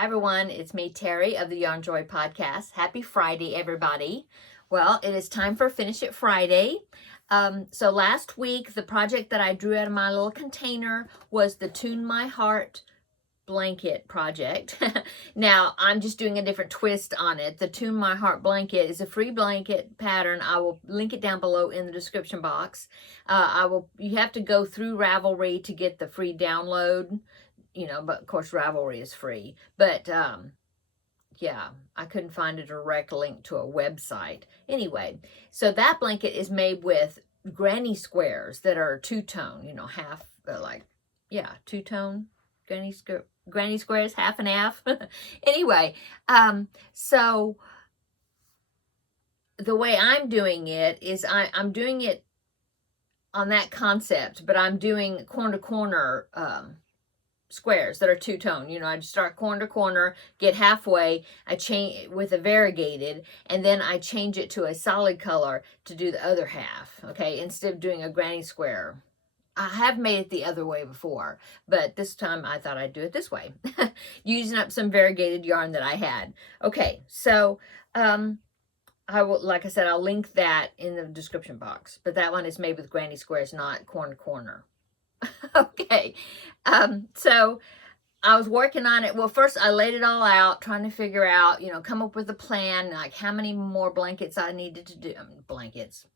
Hi everyone, it's me Terri of the Yarn Joy podcast. Happy Friday everybody. Well, it is time for Finish It Friday. So last week the project that I drew out of my little container was the Tune My Heart blanket project. Now I'm just doing a different twist on it. The Tune My Heart blanket is a free blanket pattern. I will link it down below in the description box. You have to go through Ravelry to get the free download, but of course Ravelry is free. But yeah, I couldn't find a direct link to a website. Anyway, so that blanket is made with granny squares that are two-tone, half, two-tone granny squares, half and half. Anyway, so the way I'm doing it is I'm doing it on that concept, but I'm doing corner to corner squares that are two-tone. I just start corner to corner, get halfway, I change with a variegated, and then I change it to a solid color to do the other half, okay, instead of doing a granny square. I have made it the other way before, but this time I thought I'd do it this way, using up some variegated yarn that I had. Okay, so I will, like I said, I'll link that in the description box, but that one is made with granny squares, not corner to corner. Okay, so I was working on it. Well, first I laid it all out, trying to figure out, come up with a plan, like how many more blankets I needed to do,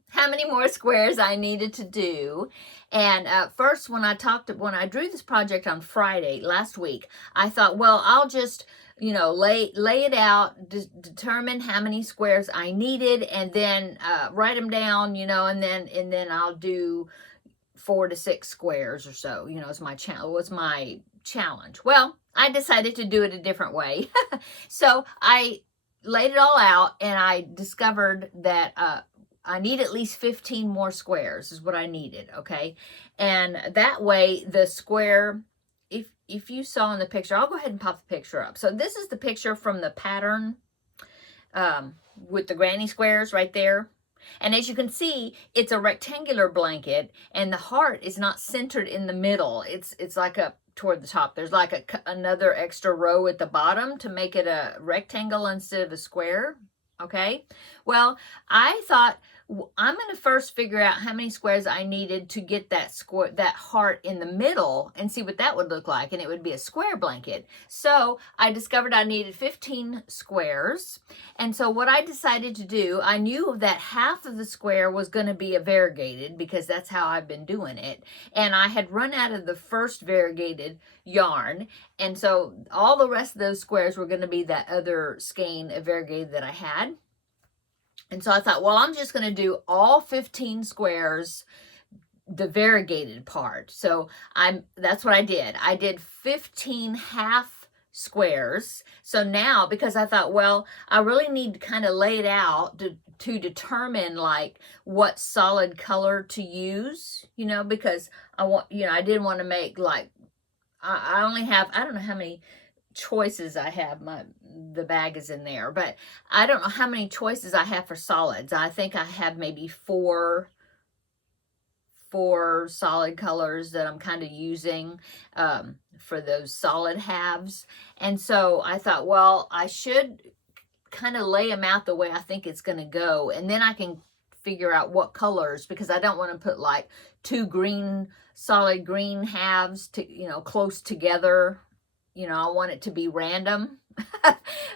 how many more squares I needed to do. And first, when I drew this project on Friday last week, I thought, well, I'll just, lay it out, determine how many squares I needed, and then write them down, and then I'll do 4 to 6 squares or so, as my challenge. Well, I decided to do it a different way. So I laid it all out, and I discovered that I need at least 15 more squares is what I needed, okay? And that way the square, if you saw in the picture, I'll go ahead and pop the picture up. So this is the picture from the pattern with the granny squares right there. And as you can see, it's a rectangular blanket, and the heart is not centered in the middle. It's like up toward the top. There's like another extra row at the bottom to make it a rectangle instead of a square. Okay, well, I thought I'm going to first figure out how many squares I needed to get that heart in the middle and see what that would look like, and it would be a square blanket. So I discovered I needed 15 squares, and so what I decided to do, I knew that half of the square was going to be a variegated because that's how I've been doing it, and I had run out of the first variegated yarn, and so all the rest of those squares were going to be that other skein of variegated that I had. And so I thought, well, I'm just going to do all 15 squares, the variegated part. So that's what I did. I did 15 half squares. So now, because I thought, well, I really need to kind of lay it out to determine like what solid color to use, because I didn't want to make like, I only have, I don't know how many choices I have. The bag is in there, but I don't know how many choices I have for solids. I think I have maybe four solid colors that I'm kind of using for those solid halves. And so I thought, well, I should kind of lay them out the way I think it's going to go, and then I can figure out what colors, because I don't want to put like two solid green halves to close together. I want it to be random.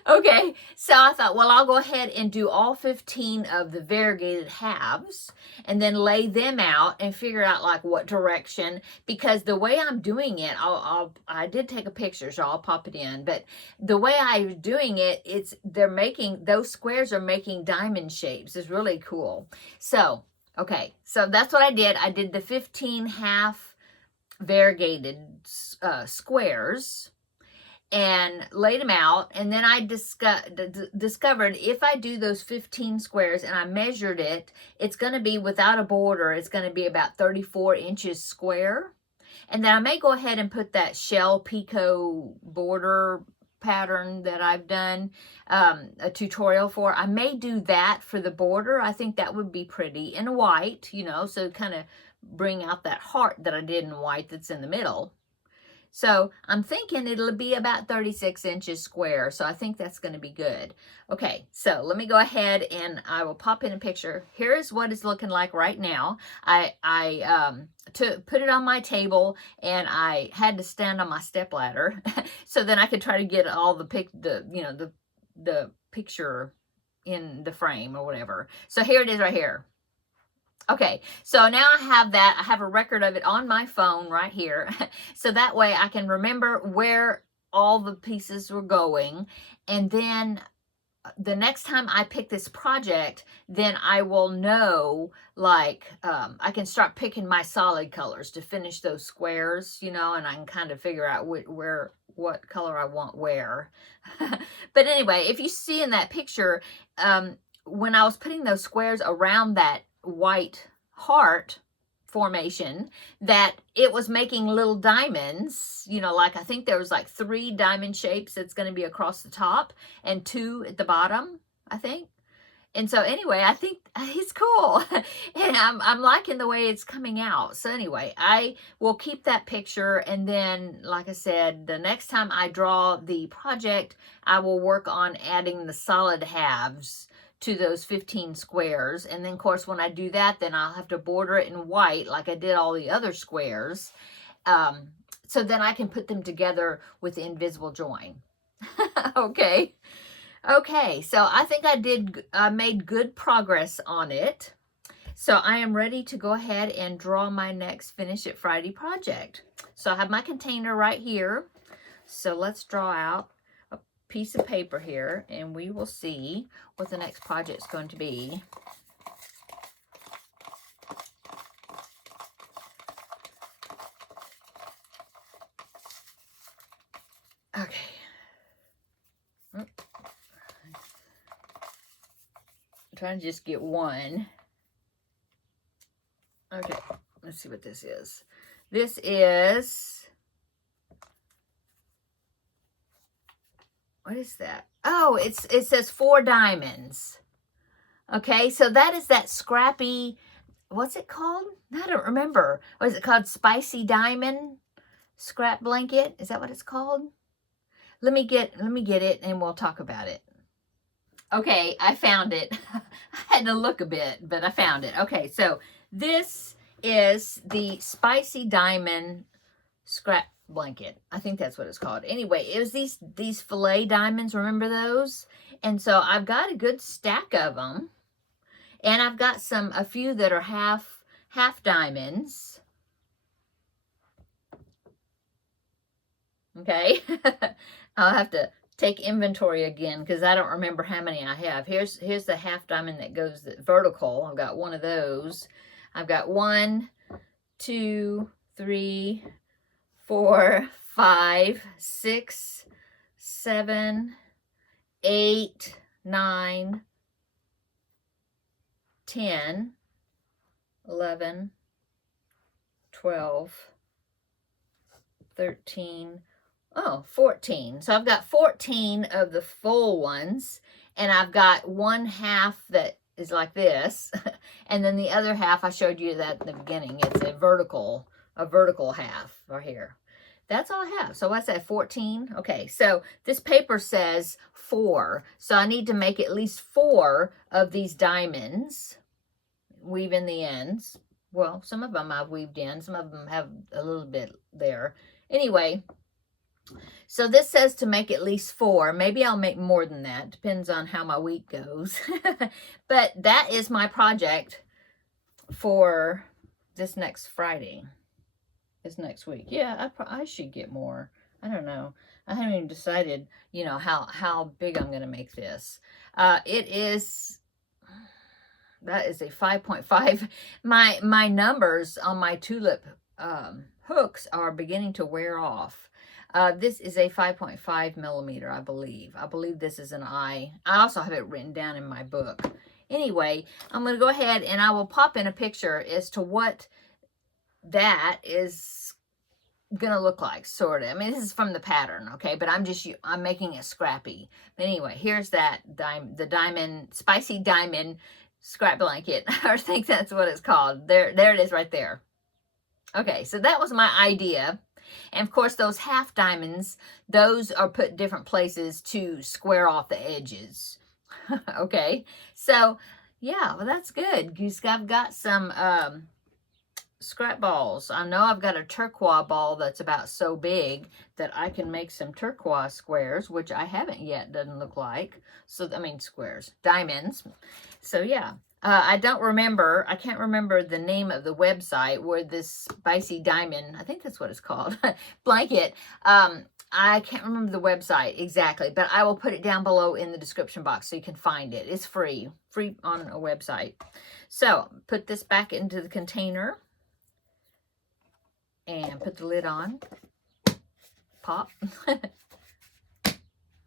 Okay, so I thought, well, I'll go ahead and do all 15 of the variegated halves and then lay them out and figure out like what direction, because the way I'm doing it, I did take a picture, so I'll pop it in, but the way I'm doing it, those squares are making diamond shapes. It's really cool. So, okay, so that's what I did. I did the 15 half variegated squares and laid them out, and then I discovered if I do those 15 squares and I measured it, it's going to be without a border, it's going to be about 34 inches square. And then I may go ahead and put that shell picot border pattern that I've done a tutorial for. I may do that for the border. I think that would be pretty in white, so kind of bring out that heart that I did in white that's in the middle. So I'm thinking it'll be about 36 inches square. So I think that's going to be good. Okay, so let me go ahead and I will pop in a picture. Here is what it's looking like right now. I put it on my table, and I had to stand on my stepladder so then I could try to get all the picture in the frame or whatever. So here it is right here. Okay, so now I have that. I have a record of it on my phone right here. So that way I can remember where all the pieces were going. And then the next time I pick this project, then I will know, like, I can start picking my solid colors to finish those squares, you know, and I can kind of figure out what color I want where. But anyway, if you see in that picture, when I was putting those squares around that white heart formation, that it was making little diamonds, you know, like I think there was like 3 diamond shapes that's going to be across the top and 2 at the bottom, I think. And so anyway, I think it's cool. And I'm liking the way it's coming out. So anyway, I will keep that picture, and then, like I said, the next time I draw the project, I will work on adding the solid halves to those 15 squares. And then, of course, when I do that, then I'll have to border it in white like I did all the other squares. So then I can put them together with the invisible join. Okay. Okay, so I think I made good progress on it. So I am ready to go ahead and draw my next Finish It Friday project. So I have my container right here. So let's draw out a piece of paper here, and we will see what the next project is going to be. Okay. I'm trying to just get one. Okay, let's see what this is. This is, what is that? Oh, it says 4 diamonds. Okay, so that is that scrappy, what's it called? I don't remember. What is it called? Spicy diamond scrap blanket? Is that what it's called? Let me get it and we'll talk about it. Okay, I found it. I had to look a bit, but I found it. Okay, so this is the Spicy Diamond Scrap Blanket. I think that's what it's called. Anyway, it was these fillet diamonds. Remember those? And so I've got a good stack of them. And I've got a few that are half diamonds. Okay. I'll have to take inventory again because I don't remember how many I have. Here's the half diamond that goes vertical. I've got one of those. I've got 1, 2, 3, 4, 5, 6, 7, 8, 9, 10, 11, 12, 13, 14. So I've got 14 of the full ones, and I've got 1/2 that is like this, and then the other half, I showed you that at the beginning. It's a vertical half right here. That's all I have. So what's that, 14? Okay, so this paper says 4. So I need to make at least 4 of these diamonds, weave in the ends. Well, some of them I've weaved in. Some of them have a little bit there. Anyway, so this says to make at least 4. Maybe I'll make more than that. Depends on how my week goes. But that is my project for this next Friday. This next week. Yeah, I should get more. I don't know. I haven't even decided, you know, how big I'm going to make this. That is a 5.5. My numbers on my tulip hooks are beginning to wear off. This is a 5.5 millimeter, I believe. I believe this is an I. I also have it written down in my book. Anyway, I'm going to go ahead and I will pop in a picture as to what that is going to look like, sort of. I mean, this is from the pattern, okay? But I'm making it scrappy. But anyway, here's that, the diamond, Spicy Diamond Scrap Blanket. I think that's what it's called. There it is right there. Okay, so that was my idea. And of course, those half diamonds, those are put different places to square off the edges. Okay, so yeah, well, that's good. I've got some scrap balls. I know I've got a turquoise ball that's about so big that I can make some turquoise squares, which I haven't yet, doesn't look like. So, I mean, squares, diamonds. So, yeah. I can't remember the name of the website where this spicy diamond, I think that's what it's called, blanket. I can't remember the website exactly, but I will put it down below in the description box so you can find it. It's free on a website. So, put this back into the container and put the lid on. Pop.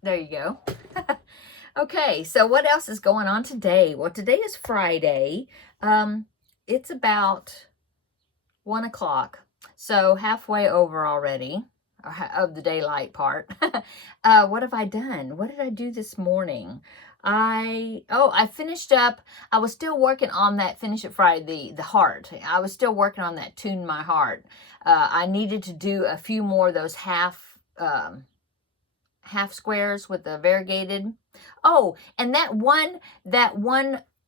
There you go. Okay, so what else is going on today? Well, today is Friday. It's about 1 o'clock, so halfway over already of the daylight part. What have I done? What did I do this morning? I finished up. I was still working on that Finish It Friday, the heart. I was still working on that Tune My Heart. I needed to do a few more of those half squares with the variegated. Oh, and that one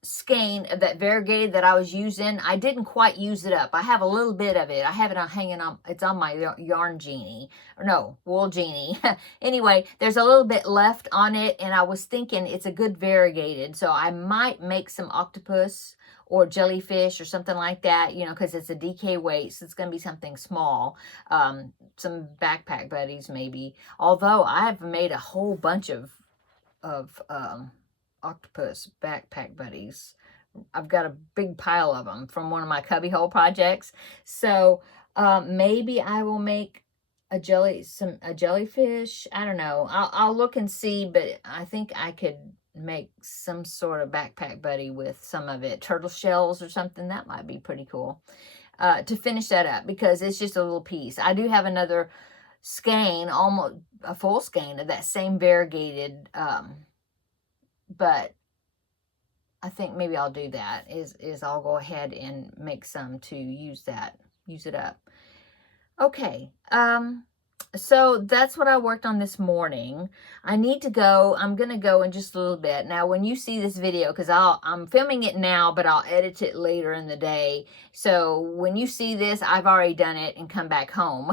skein of that variegated that I was using, I didn't quite use it up. I have a little bit of it. I have it hanging on, it's on my yarn genie, or no, wool genie. Anyway, there's a little bit left on it, and I was thinking it's a good variegated, so I might make some octopus or jellyfish or something like that, you know, because it's a DK weight, so it's going to be something small. Some backpack buddies maybe. Although I've made a whole bunch of octopus backpack buddies. I've got a big pile of them from one of my cubbyhole projects. So maybe I will make a jellyfish. I don't know. I'll look and see, but I think I could make some sort of backpack buddy with some of it. Turtle shells or something. That might be pretty cool to finish that up, because it's just a little piece. I do have another skein, almost a full skein of that same variegated, but I think maybe I'll do that, is I'll go ahead and make some to use it up. Okay, so that's what I worked on this morning. I'm going to go in just a little bit. Now, when you see this video, because I'm filming it now, but I'll edit it later in the day. So when you see this, I've already done it and come back home.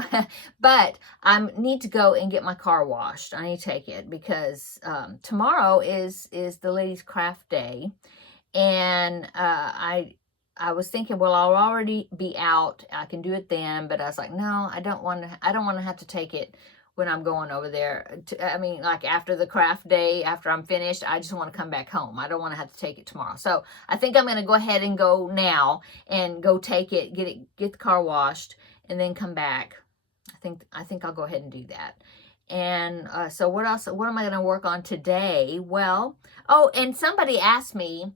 But I need to go and get my car washed. I need to take it because tomorrow is the ladies' craft day. And I was thinking, well, I'll already be out. I can do it then, but I was like, no, I don't want to have to take it when I'm going over there. I mean, like after the craft day, after I'm finished, I just want to come back home. I don't want to have to take it tomorrow. So I think I'm going to go ahead and go now and go take it, get the car washed, and then come back. I think I'll go ahead and do that. And so what else? What am I going to work on today? Well, oh, and somebody asked me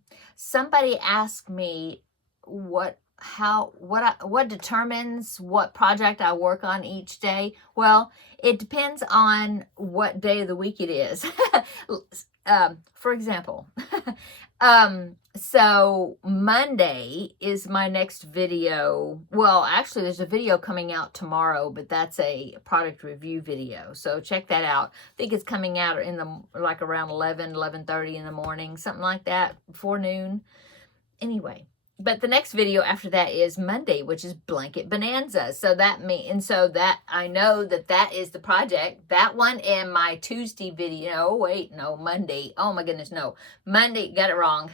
what determines what project I work on each day. Well, it depends on what day of the week it is. For example, so Monday is my next video. Well, actually there's a video coming out tomorrow, but that's a product review video. So check that out. I think it's coming out in like around 11:30 in the morning, something like that, before noon. Anyway, but the next video after that is Monday, which is Blanket Bonanza. So that I know that is the project. That one and my Tuesday video. Oh, wait, no, Monday. Oh my goodness, no. Monday, got it wrong.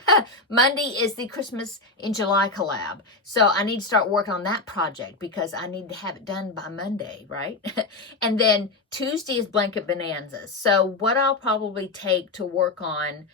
Monday is the Christmas in July collab. So I need to start working on that project because I need to have it done by Monday, right? And then Tuesday is Blanket Bonanza. So what I'll probably take to work on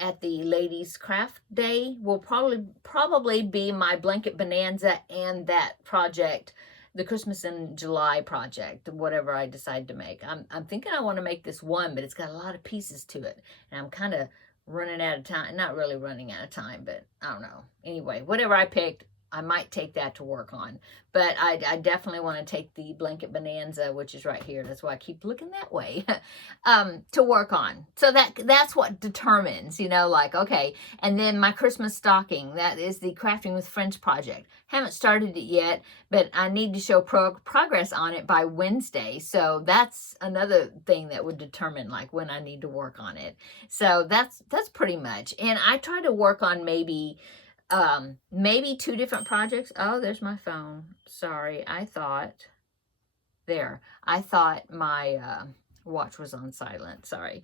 at the ladies craft day will probably be my Blanket Bonanza and that project, the Christmas in July project, whatever I decide to make. I'm thinking I want to make this one, but it's got a lot of pieces to it, and I'm kind of running out of time. Not really running out of time, but I don't know. Anyway, whatever I picked, I might take that to work on. But I definitely want to take the blanket bonanza, which is right here. That's why I keep looking that way, to work on. So that's what determines, like, okay. And then my Christmas stocking, that is the Crafting with Friends project. Haven't started it yet, but I need to show progress on it by Wednesday. So that's another thing that would determine like when I need to work on it. So that's pretty much. And I try to work on maybe 2 different projects. Oh, there's my phone. Sorry. I thought my watch was on silent. Sorry.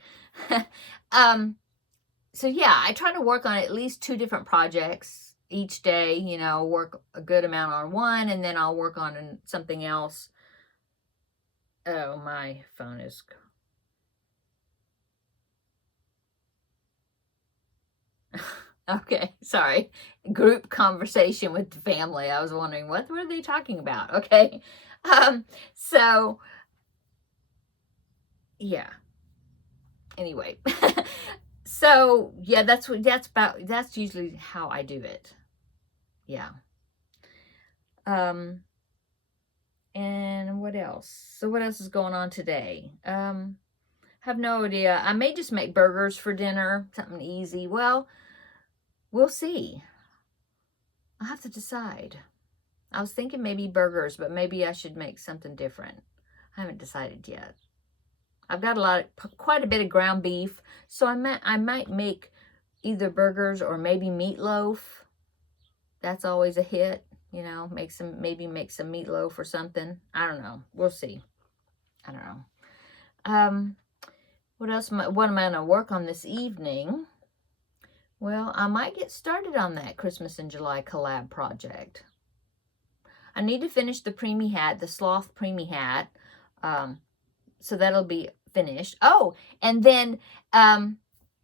So yeah, I try to work on at least 2 different projects each day, work a good amount on one, and then I'll work on something else. Oh, my phone is... Okay, sorry. Group conversation with the family. I was wondering, what were they talking about? Okay. So, yeah. Anyway. So, yeah, that's usually how I do it. Yeah. And what else? So what else is going on today? Have no idea. I may just make burgers for dinner, something easy. Well, we'll see. I'll have to decide. I was thinking maybe burgers, but maybe I should make something different. I haven't decided yet. I've got quite a bit of ground beef, so I might make either burgers or maybe meatloaf. That's always a hit, make some meatloaf or something. I don't know. We'll see. I don't know. What else what am I going to work on this evening? Well, I might get started on that Christmas in July collab project. I need to finish the preemie hat, the sloth preemie hat. So that'll be finished. Oh, and then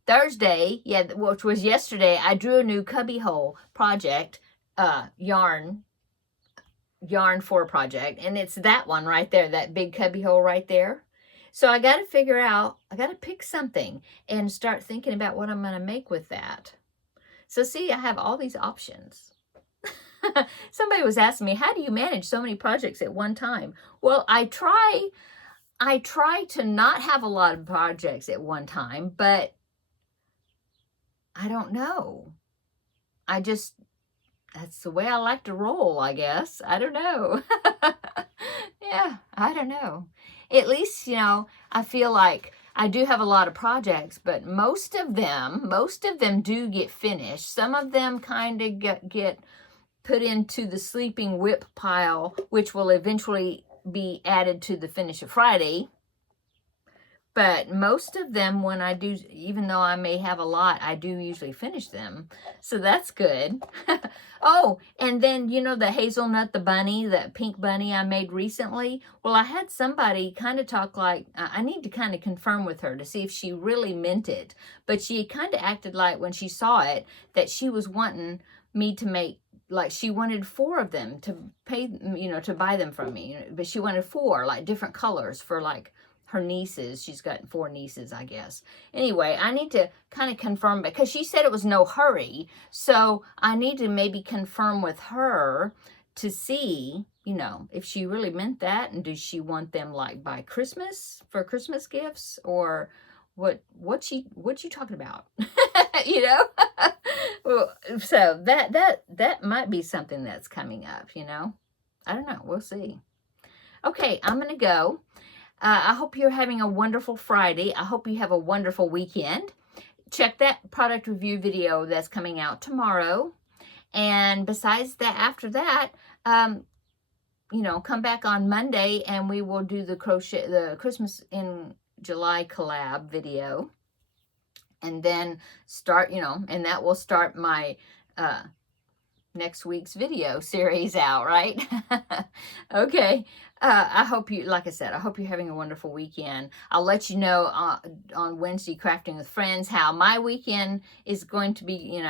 Thursday, which was yesterday, I drew a new cubbyhole project, yarn 4 project, and it's that one right there, that big cubbyhole right there. So I got to pick something and start thinking about what I'm going to make with that. So see, I have all these options. Somebody was asking me, how do you manage so many projects at one time? Well, I try to not have a lot of projects at one time, but I don't know. That's the way I like to roll, I guess. I don't know. Yeah, I don't know. At least, I feel like I do have a lot of projects, but most of them do get finished. Some of them kind of get put into the sleeping whip pile, which will eventually be added to the Finish of Friday. But most of them, when I do, even though I may have a lot, I do usually finish them. So that's good. Oh, and then, the hazelnut, the bunny, the pink bunny I made recently. Well, I had somebody kind of talk like, I need to kind of confirm with her to see if she really meant it. But she kind of acted like when she saw it, that she was wanting me to make, like she wanted 4 of them to pay, to buy them from me. But she wanted 4, like different colors for like her nieces. She's got 4 nieces, I guess. Anyway, I need to kind of confirm, because she said it was no hurry. So I need to maybe confirm with her to see, if she really meant that, and does she want them like by Christmas for Christmas gifts, or what you talking about? Well, so that might be something that's coming up, I don't know. We'll see. Okay, I'm going to go. I hope you're having a wonderful Friday. I hope you have a wonderful weekend. Check that product review video that's coming out tomorrow. And besides that, after that, come back on Monday and we will do the Christmas in July collab video. And then start, and that will start my next week's video series out, right? Okay. I hope you, like I said, I hope you're having a wonderful weekend. I'll let you know on Wednesday Crafting with Friends how my weekend is going to be,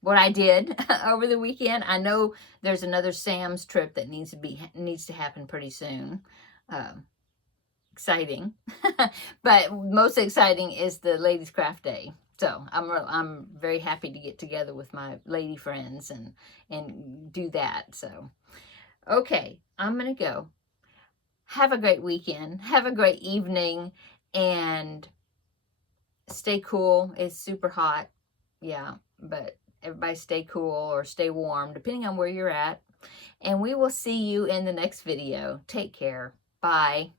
what I did over the weekend. I know there's another Sam's trip that needs to happen pretty soon. Exciting. But most exciting is the Ladies Craft Day. So I'm very happy to get together with my lady friends and do that. So, okay, I'm going to go. Have a great weekend. Have a great evening, and stay cool. It's super hot. Yeah, but everybody stay cool or stay warm, depending on where you're at. And we will see you in the next video. Take care. Bye.